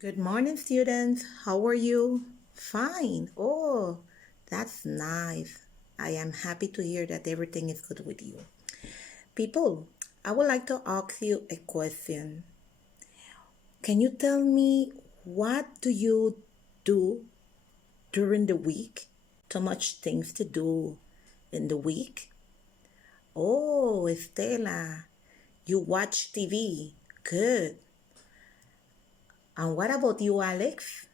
Good morning, students. How are you? Fine. Oh, that's nice. I am happy to hear that everything is good with you. People, I would like to ask you a question. Can you tell me what do you do during the week? So much things to do in the week. Oh, Estela, you watch TV. Good. And what about you, Alex?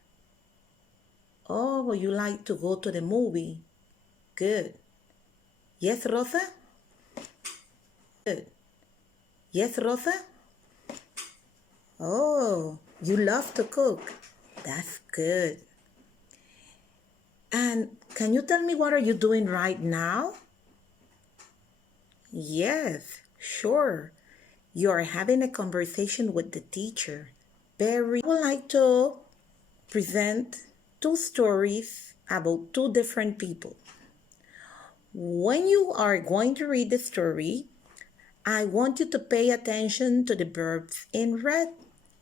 Oh, you like to go to the movie. Good. Yes, Rosa? Good. Yes, Rosa? Oh, you love to cook. That's good. And can you tell me what are you doing right now? Yes, sure. You are having a conversation with the teacher. I would like to present two stories about two different people. When you are going to read the story, I want you to pay attention to the verbs in red,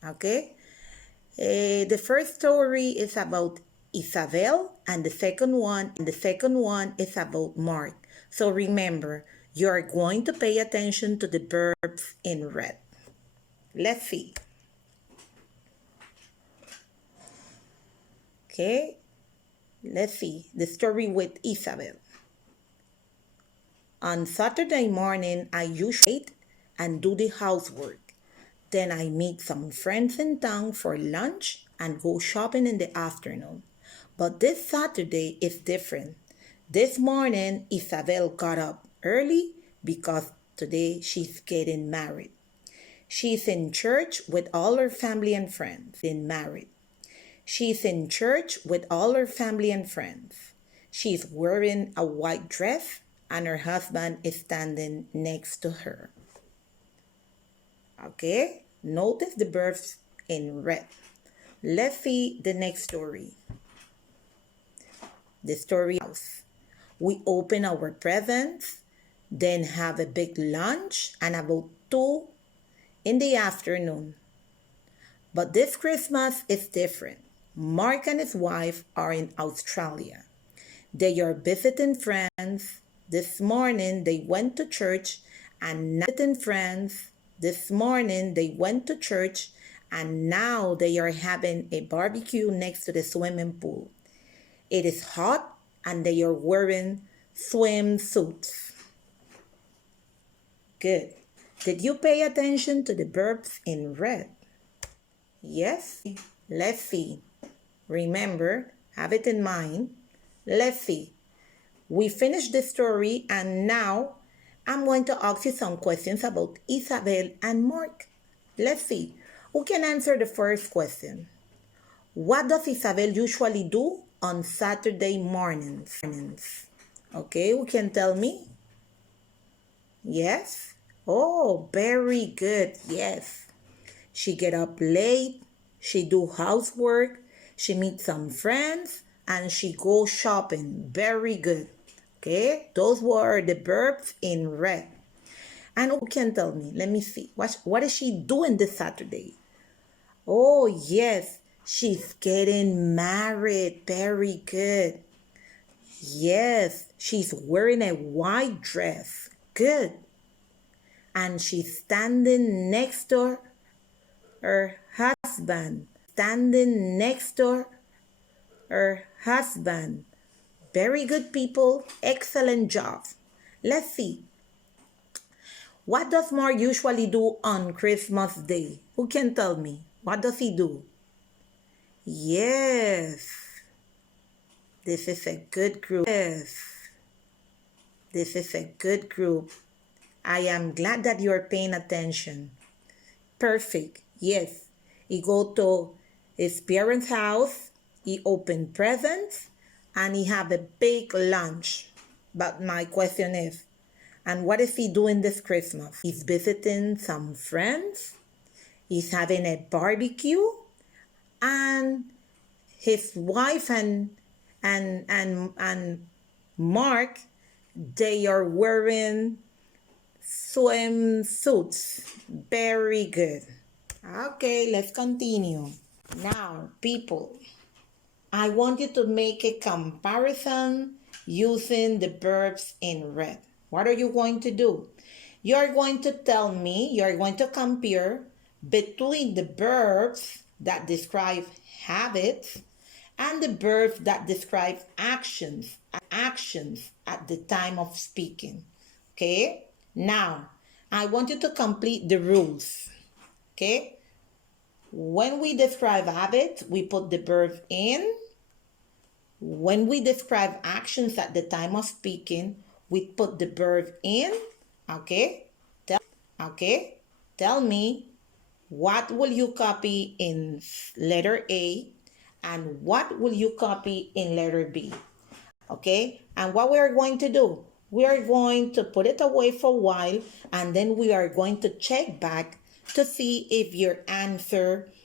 okay? The first story is about Isabel, and the second one is about Mark. So remember, you are going to pay attention to the verbs in red. Let's see. Okay, let's see the story with Isabel. On Saturday morning, I usually wait and do the housework. Then I meet some friends in town for lunch and go shopping in the afternoon. But this Saturday is different. This morning, Isabel got up early because today she's getting married. She's in church with all her family and friends. She's in church with all her family and friends. She's wearing a white dress and her husband is standing next to her. Okay, notice the verbs in red. Let's see the next story. The story house. We open our presents, then have a big lunch and about 2 in the afternoon. But this Christmas is different. Mark and his wife are in Australia. They are visiting friends. This morning they went to church and now they are having a barbecue next to the swimming pool. It is hot and they are wearing swimsuits. Good. Did you pay attention to the verbs in red? Yes? Let's see. Remember, have it in mind. Let's see. We finished the story and now I'm going to ask you some questions about Isabel and Mark. Let's see. Who can answer the first question? What does Isabel usually do on Saturday mornings? Okay, who can tell me? Yes? Oh, very good. Yes. She get up late, she do housework, she meet some friends, and she go shopping. Very good. Okay, those were the verbs in red. And who can tell me? Let me see. What is she doing this Saturday? Oh, yes, she's getting married. Very good. Yes, she's wearing a white dress. Good. And she's standing next to her husband. Very good, people. Excellent job. Let's see. What does Mark usually do on Christmas Day? Who can tell me? What does he do? Yes. This is a good group. I am glad that you are paying attention. Perfect. Yes. He go to his parents' house, he open presents, and he have a big lunch. But my question is, and what is he doing this Christmas? He's visiting some friends, he's having a barbecue, and his wife and Mark, they are wearing swimsuits. Very good. Okay, let's continue. Now, people, I want you to make a comparison using the verbs in red. What are you going to do? You are going to tell me, you are going to compare between the verbs that describe habits and the verbs that describe actions at the time of speaking. Okay? Now, I want you to complete the rules. Okay? When we describe habits, we put the verb in. When we describe actions at the time of speaking, we put the verb in. Okay? Tell me, what will you copy in letter A and what will you copy in letter B? Okay? And what we are going to do, we are going to put it away for a while and then we are going to check back to see if your answer is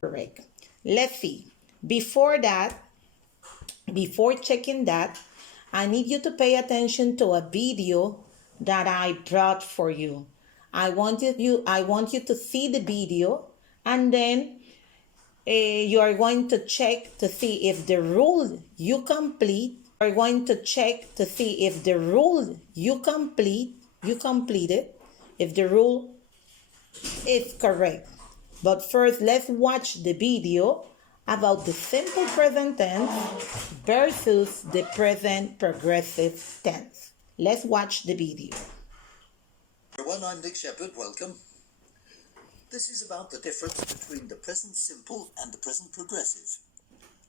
correct. Let's see. Before that, before checking that, I need you to pay attention to a video that I brought for you. I want you to see the video and then you are going to check to see if the rule you complete are going to check to see if the rule you completed, if the rule is correct. But first, let's watch the video about the simple present tense versus the present progressive tense. Let's watch the video. Everyone, I'm Nick Shepherd. Welcome. This is about the difference between the present simple and the present progressive.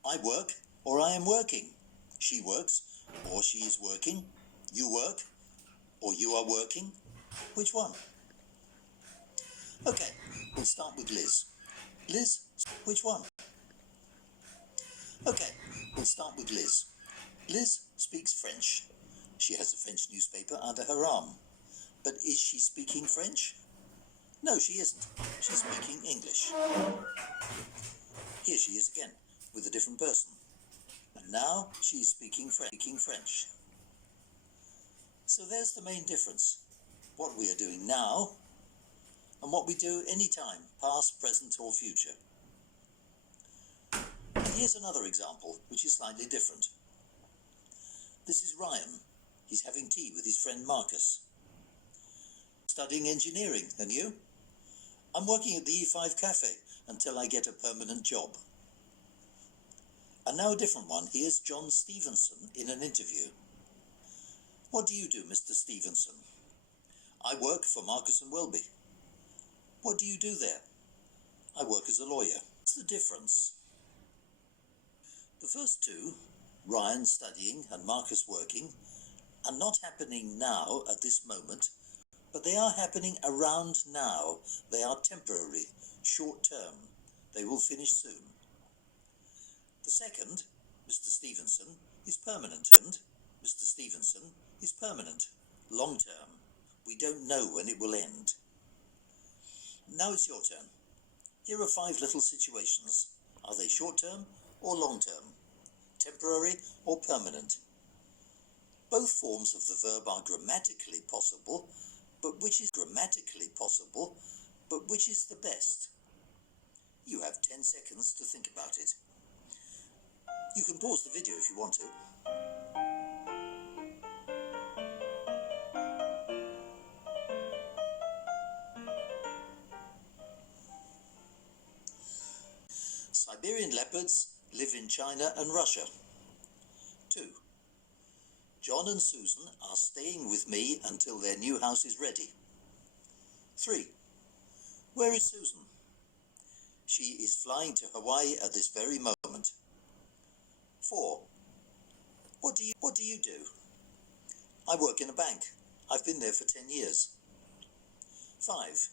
I work or I am working. She works or she is working. You work or you are working. Which one? Okay, we'll start with Liz. Liz, which one? Okay, we'll start with Liz. Liz speaks French. She has a French newspaper under her arm. But is she speaking French? No, she isn't. She's speaking English. Here she is again, with a different person. And now she's speaking French. So there's the main difference. What we are doing now, and what we do anytime, past, present, or future. And here's another example, which is slightly different. This is Ryan. He's having tea with his friend Marcus. Studying engineering, and you? I'm working at the E5 cafe until I get a permanent job. And now a different one. Here's John Stevenson in an interview. What do you do, Mr. Stevenson? I work for Marcus and Welby. What do you do there? I work as a lawyer. What's the difference? The first two, Ryan studying and Marcus working, are not happening now at this moment, but they are happening around now. They are temporary, short term. They will finish soon. The second, Mr. Stevenson, is permanent. And Mr. Stevenson is permanent, long term. We don't know when it will end. Now it's your turn. Here are 5 little situations. Are they short term or long term? Temporary or permanent? Both forms of the verb are grammatically possible, but which is the best? You have 10 seconds to think about it. You can pause the video if you want to. Siberian leopards live in China and Russia. 2. John and Susan are staying with me until their new house is ready. 3. Where is Susan? She is flying to Hawaii at this very moment. 4. What do you do? I work in a bank. I've been there for 10 years. 5.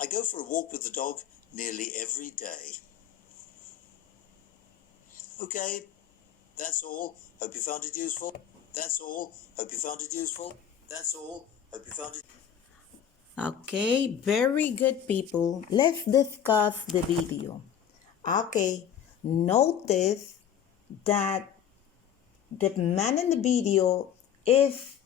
I go for a walk with the dog nearly every day. Okay, that's all. Hope you found it useful. That's all. Hope you found it useful. That's all. Hope you found it. Okay, very good, people. Let's discuss the video. Okay, notice that the man in the video is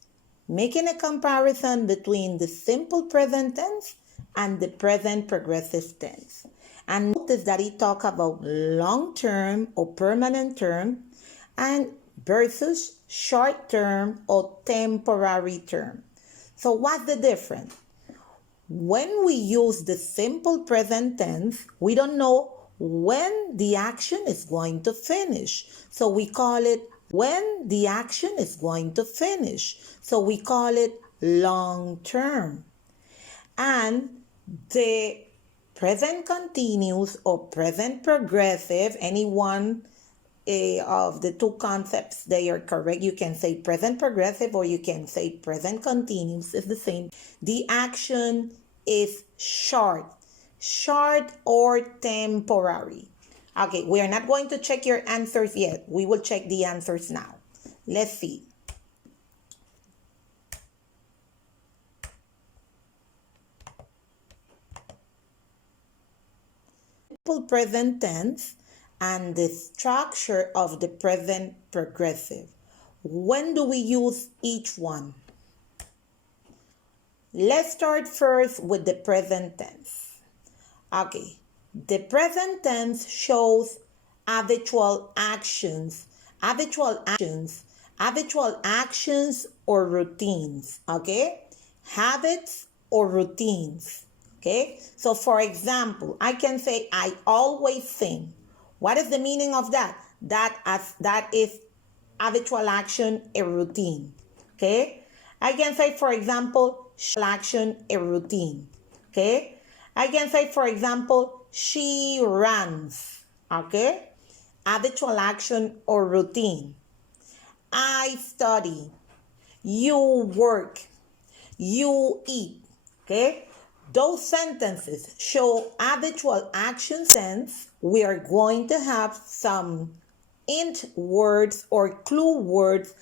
making a comparison between the simple present tense and the present progressive tense. And notice that he talk about long-term or permanent term and versus short-term or temporary term. So what's the difference? When we use the simple present tense, we don't know when the action is going to finish. So we call it when the action is going to finish. So we call it long term. And the present continuous or present progressive, any one of the two concepts, they are correct. You can say present progressive or you can say present continuous, is the same. The action is short or temporary. Okay, we are not going to check your answers yet. We will check the answers now. Let's see. Simple present tense and the structure of the present progressive. When do we use each one? Let's start first with the present tense. Okay, the present tense shows habitual actions, or routines, okay? Habits or routines, okay? So for example, I can say I always sing. What is the meaning of that? That is habitual action, a routine, okay? I can say, for example, action, a routine, okay? I can say, for example, she runs, okay? Habitual action or routine. I study, you work, you eat, okay? Those sentences show habitual action sense. We are going to have some int words or clue words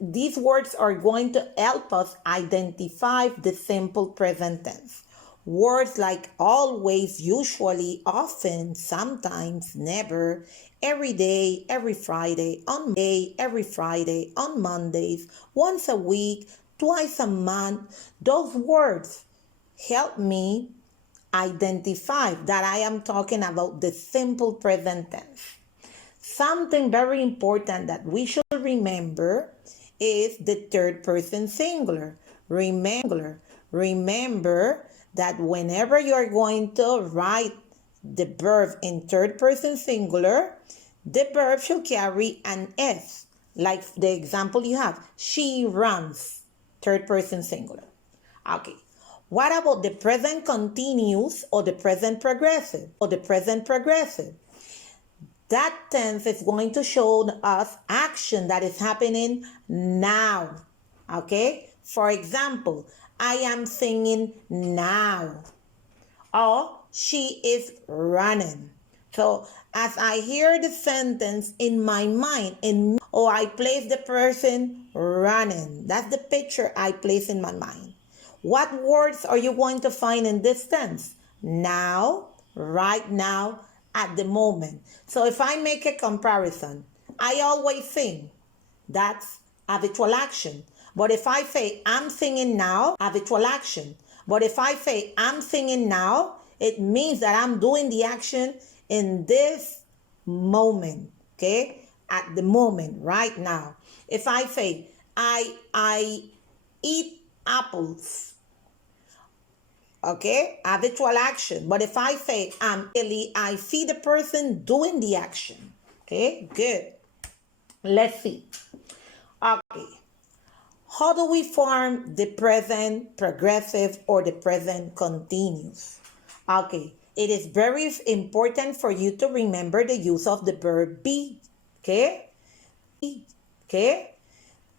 these words are going to help us identify the simple present tense. Words like always, usually, often, sometimes, never, every day, every Friday, on Mondays, once a week, twice a month, those words help me identify that I am talking about the simple present tense. Something very important that we should remember is the third person singular. Remember that whenever you're going to write the verb in third person singular, the verb should carry an S. Like the example you have, she runs, third person singular. Okay. What about the present continuous or the present progressive? That tense is going to show us action that is happening now. Okay? For example, I am singing now. Or she is running. So as I hear the sentence in my mind, I place the person running. That's the picture I place in my mind. What words are you going to find in this tense? Now, right now, at the moment. So if I make a comparison, I always sing. That's habitual action. But if I say I'm singing now, habitual action. But if I say I'm singing now, it means that I'm doing the action in this moment, okay? At the moment, right now. If I say I eat apples, okay, habitual action. But if I say I see the person doing the action, okay, good. Let's see. Okay, how do we form the present progressive or the present continuous? Okay, it is very important for you to remember the use of the verb be, okay? Okay,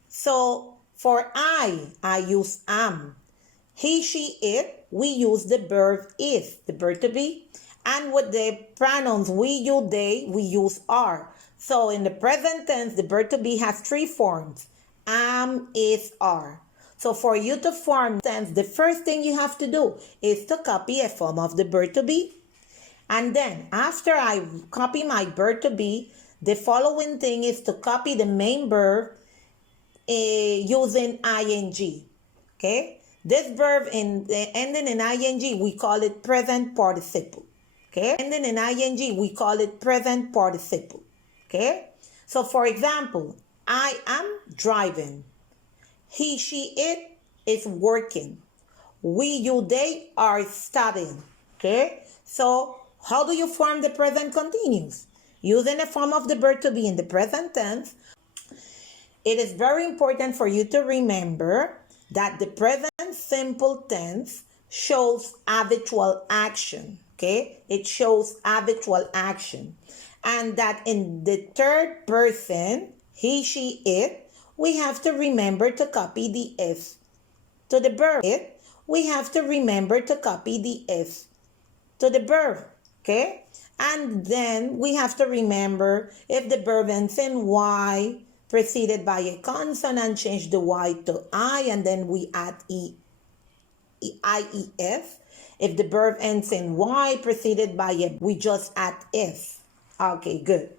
so for I use am. He, she, it, we use the verb is, the verb to be. And with the pronouns we, you, they, we use are. So in the present tense, the verb to be has three forms. Am, is, are. So for you to form tense, the first thing you have to do is to copy a form of the verb to be. And then after I copy my verb to be, the following thing is to copy the main verb using ing. Okay? This verb ending in ing, we call it present participle. Okay, ending in ing, we call it present participle. Okay, so for example, I am driving. He, she, it is working. We, you, they are studying. Okay, so how do you form the present continuous? Using the form of the verb to be in the present tense. It is very important for you to remember that the present simple tense shows habitual action. Okay, it shows habitual action, and that in the third person, he, she, it, we have to remember to copy the s to the verb. We have to remember to copy the s to the verb. Okay, and then we have to remember if the verb ends in y preceded by a consonant, change the y to I, and then we add ief. If the verb ends in y preceded by a, we just add if. Okay, good.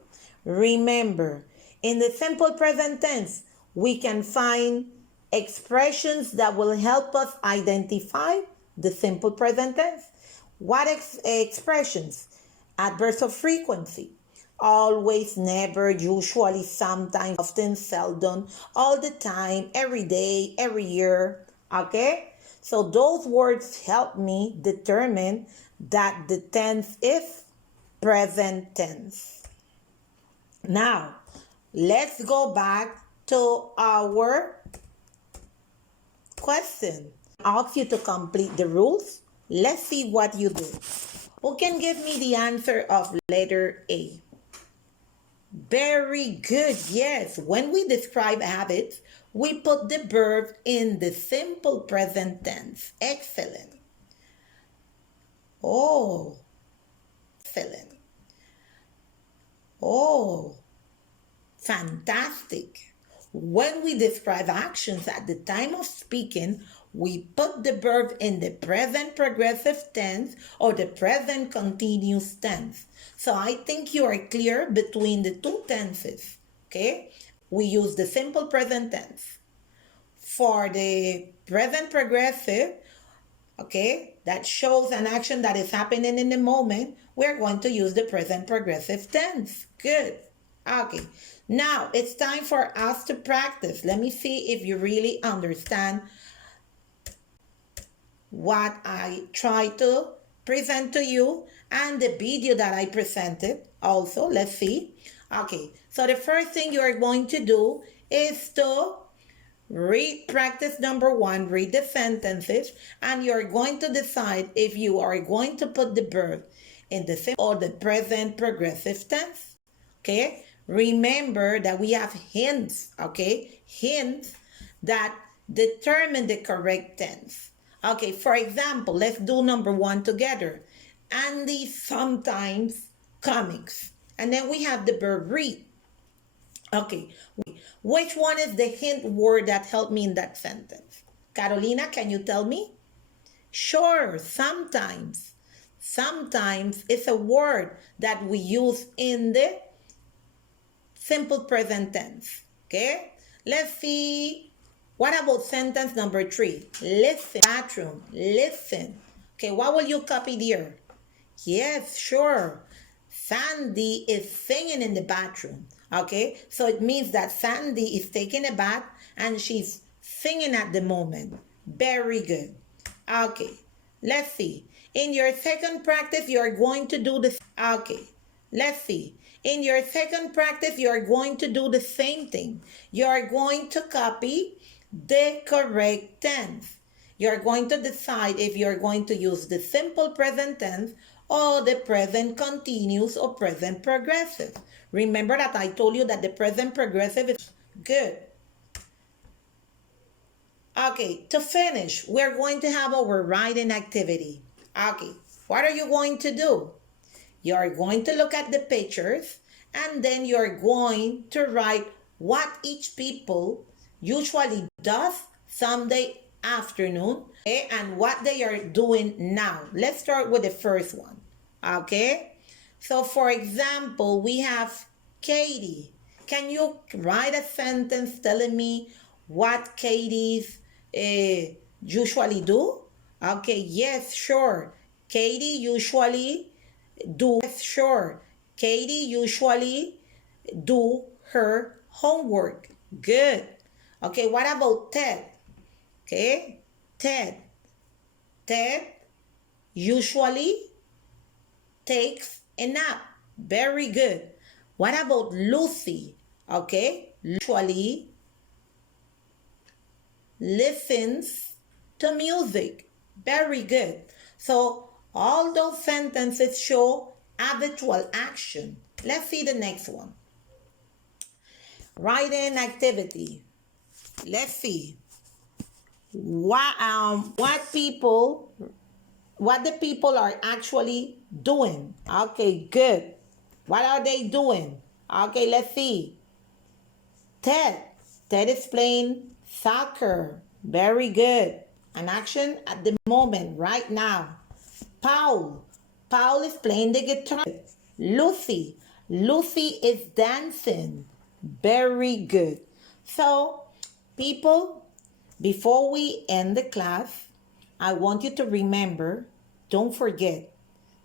Remember, in the simple present tense, we can find expressions that will help us identify the simple present tense. What expressions? Adverbs of frequency. Always, never, usually, sometimes, often, seldom, all the time, every day, every year. Okay? So those words help me determine that the tense is present tense. Now, let's go back to our question. Ask you to complete the rules. Let's see what you did. Who can give me the answer of letter A? Very good. Yes. When we describe habits, we put the verb in the simple present tense. Excellent. Oh, excellent. Oh, fantastic. When we describe actions at the time of speaking, we put the verb in the present progressive tense or the present continuous tense. So I think you are clear between the two tenses. Okay? We use the simple present tense. For the present progressive, okay, that shows an action that is happening in the moment, we're going to use the present progressive tense. Good. Okay. Now it's time for us to practice. Let me see if you really understand what I try to present to you and the video that I presented also. Let's see. Okay. So the first thing you are going to do is to read practice number 1, read the sentences, and you're going to decide if you are going to put the verb in the simple or the present progressive tense. Okay? Remember that we have hints, okay? Hints that determine the correct tense. Okay, for example, let's do number 1 together. Andy sometimes comics. And then we have the verb read. Okay, which one is the hint word that helped me in that sentence? Carolina, can you tell me? Sure, sometimes. Sometimes is a word that we use in the simple present tense. Okay, let's see. What about sentence number 3? Listen, bathroom, listen. Okay, what will you copy there? Yes, sure. Sandy is singing in the bathroom. Okay, so it means that Sandy is taking a bath and she's singing at the moment. Very good. Okay, let's see. In your second practice, you're going to do the. Okay, let's see. In your second practice, you're going to do the same thing. You're going to copy the correct tense. You're going to decide if you're going to use the simple present tense or the present continuous or present progressive. Remember that I told you that the present progressive is good. Okay, to finish, we're going to have our writing activity. Okay, what are you going to do? You're going to look at the pictures and then you're going to write what each people usually does Sunday afternoon, okay, and what they are doing now. Let's start with the first one. Okay, so for example, we have Katie. Can you write a sentence telling me what Katie's usually do? Okay, yes, sure. Katie usually do, sure. Katie usually do her homework. Good. Okay, what about Ted? Okay, Ted. Ted usually takes a nap. Very good. What about Lucy? Okay, usually listens to music. Very good. So all those sentences show habitual action. Let's see the next one. Writing activity. Let's see. What the people are actually doing. Okay, good. What are they doing? Okay, let's see. Ted. Ted is playing soccer. Very good. An action at the moment, right now. Paul. Paul is playing the guitar. Lucy. Lucy is dancing. Very good. So, people, before we end the class, I want you to remember, don't forget,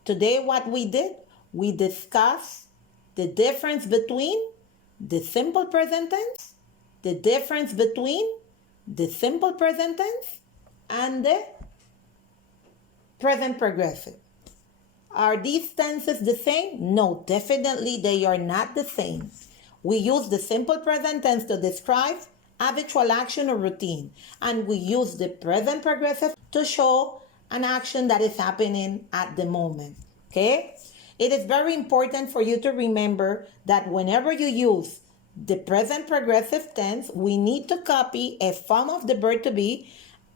today what we did, we discussed the difference between the simple present tense, the difference between the simple present tense and the present progressive. Are these tenses the same? No, definitely they are not the same. We use the simple present tense to describe habitual action or routine, and we use the present progressive to show an action that is happening at the moment. Okay? It is very important for you to remember that whenever you use the present progressive tense, we need to copy a form of the verb to be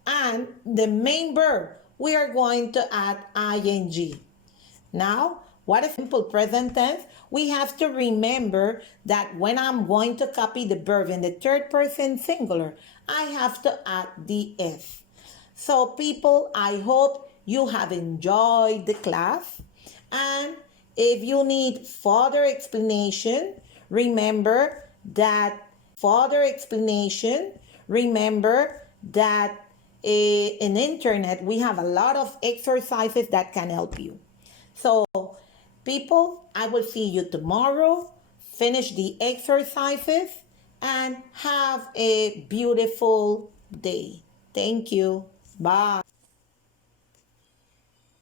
and the main verb. We are going to add ing. Now, what is simple present tense? We have to remember that when I'm going to copy the verb in the third person singular, I have to add the s. So, people, I hope you have enjoyed the class. And if you need further explanation, remember that in internet we have a lot of exercises that can help you. So, people, I will see you tomorrow. Finish the exercises and have a beautiful day. Thank you. Bye.